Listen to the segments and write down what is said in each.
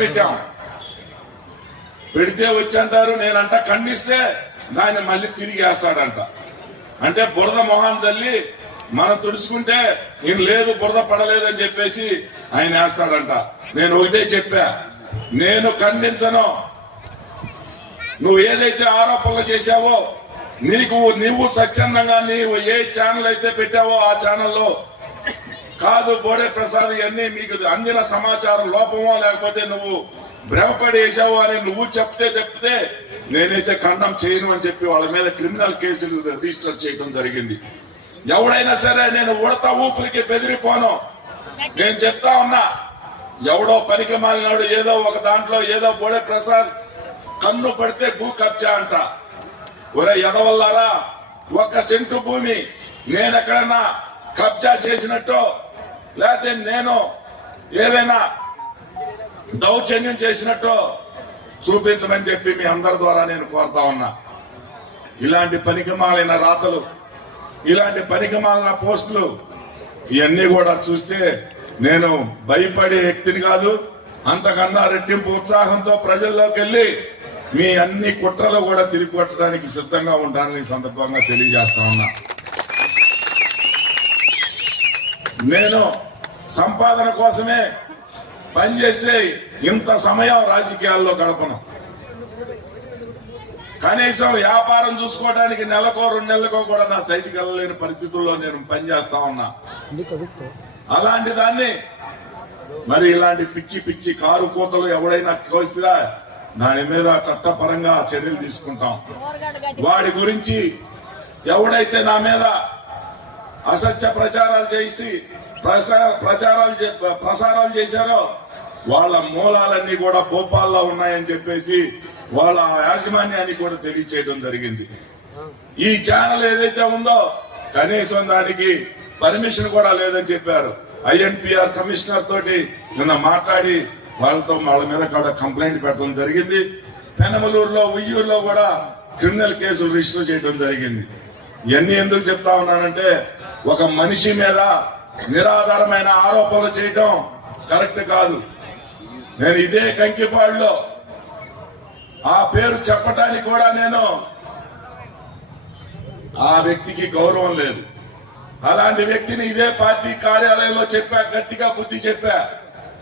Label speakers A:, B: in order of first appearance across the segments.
A: పెట్టాం. పెడితే వచ్చి అంటారు నేనంట ఖండిస్తే నాయన మళ్ళీ తిరిగి వేస్తాడంట అంటే బురద మొహం తల్లి మనం తుడుచుకుంటే నేను లేదు బురద పడలేదని చెప్పేసి ఆయన వేస్తాడంట. నేను ఒకటే చెప్పా నేను ఖండించను. నువ్వు ఏదైతే ఆరోపణలు చేశావో నీకు నువ్వు స్వచ్ఛందంగా నీవు ఏ ఛానల్ అయితే పెట్టావో ఆ ఛానల్లో కాదు బోడే ప్రసాద్ ఇవన్నీ మీకు అందిన సమాచారం లోపమో లేకపోతే నువ్వు భ్రమపడి వేసావు అని నువ్వు చెప్తే చెప్తే నేనైతే ఖండం చేయను అని చెప్పి వాళ్ళ మీద క్రిమినల్ కేసులు రిజిస్టర్ చేయడం జరిగింది. ఎవడైనా సరే నేను ఉడత ఊపిరికి బెదిరిపోను. నేను చెప్తా ఉన్నా ఎవడో పనికి మాలినాడు ఏదో ఒక దాంట్లో ఏదో బోడే ప్రసాద్ కన్ను పడితే భూ కబ్జా అంట. ఒరే ఎదవల్లారా ఒక్క సెంటు భూమి నేనెక్కడన్నా కబ్జా చేసినట్టు లేకపోతే నేను ఏదైనా దౌర్జన్యం చేసినట్టు చూపించమని చెప్పి మీ అందరి ద్వారా నేను కోరుతా ఉన్నా. ఇలాంటి పనికిమాలైన రాతలు ఇలాంటి పనికిమాలిన పోస్టులు ఇవన్నీ కూడా చూస్తే నేను భయపడే వ్యక్తిని కాదు అంతకన్నా రెట్టింపు ఉత్సాహంతో ప్రజల్లోకి వెళ్ళి మీ అన్ని కుట్రలు కూడా తిరిగి కొట్టడానికి సిద్ధంగా ఉంటానని సందర్భంగా తెలియజేస్తా ఉన్నా. నేను సంపాదన కోసమే పనిచేస్తే ఇంత సమయం రాజకీయాల్లో గడపను. కనీసం వ్యాపారం చూసుకోవడానికి నెలకో రెండు నెలలకో కూడా నా సైట్కి వెళ్ళలేని పరిస్థితుల్లో నేను పనిచేస్తా ఉన్నా. అలాంటి దాన్ని మరి ఇలాంటి పిచ్చి పిచ్చి కారు కూతలు ఎవడైనా కోసినా దాని మీద చట్టపరంగా చర్యలు తీసుకుంటాం. వాడి గురించి ఎవడైతే నా మీద అసత్య ప్రచారాలు చేసి ప్రచారాలు చే- ప్రసారాలు చేశారో వాళ్ళ మూలాలన్నీ కూడా భోపాల్లో ఉన్నాయని చెప్పేసి వాళ్ళ యాజమాన్యాన్ని కూడా తెలియచేయడం జరిగింది. ఈ ఛానల్ ఏదైతే ఉందో కనీసం దానికి పర్మిషన్ కూడా లేదని చెప్పారు. ఐఎన్పిఆర్ కమిషనర్ తోటి నిన్న మాట్లాడి వాళ్ళతో వాళ్ళ మీద కూడా కంప్లైంట్ పెట్టడం జరిగింది. పెనమలూరులో ఉయ్యూరులో కూడా క్రిమినల్ కేసులు రిజిస్టర్ చేయడం జరిగింది. ఇవన్నీ ఎందుకు చెప్తా ఉన్నానంటే ఒక మనిషి మీద నిరాధారమైన ఆరోపణలు చేయటం కరెక్ట్ కాదు. నేను ఇదే కంకిపాడులో ఆ పేరు చెప్పటానికి కూడా నేను ఆ వ్యక్తికి గౌరవం లేదు. అలాంటి వ్యక్తిని ఇదే పార్టీ కార్యాలయంలో చెప్పా గట్టిగా బుద్ధి చెప్పా.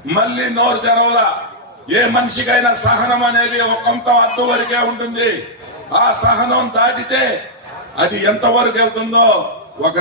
A: మళ్ళీ నోరు తెరవలా. ఏ మనిషికైనా సహనం అనేది ఒక కొంత అర్థం వరకే ఉంటుంది. ఆ సహనం దాటితే అది ఎంతవరకు వెళ్తుందో ఒక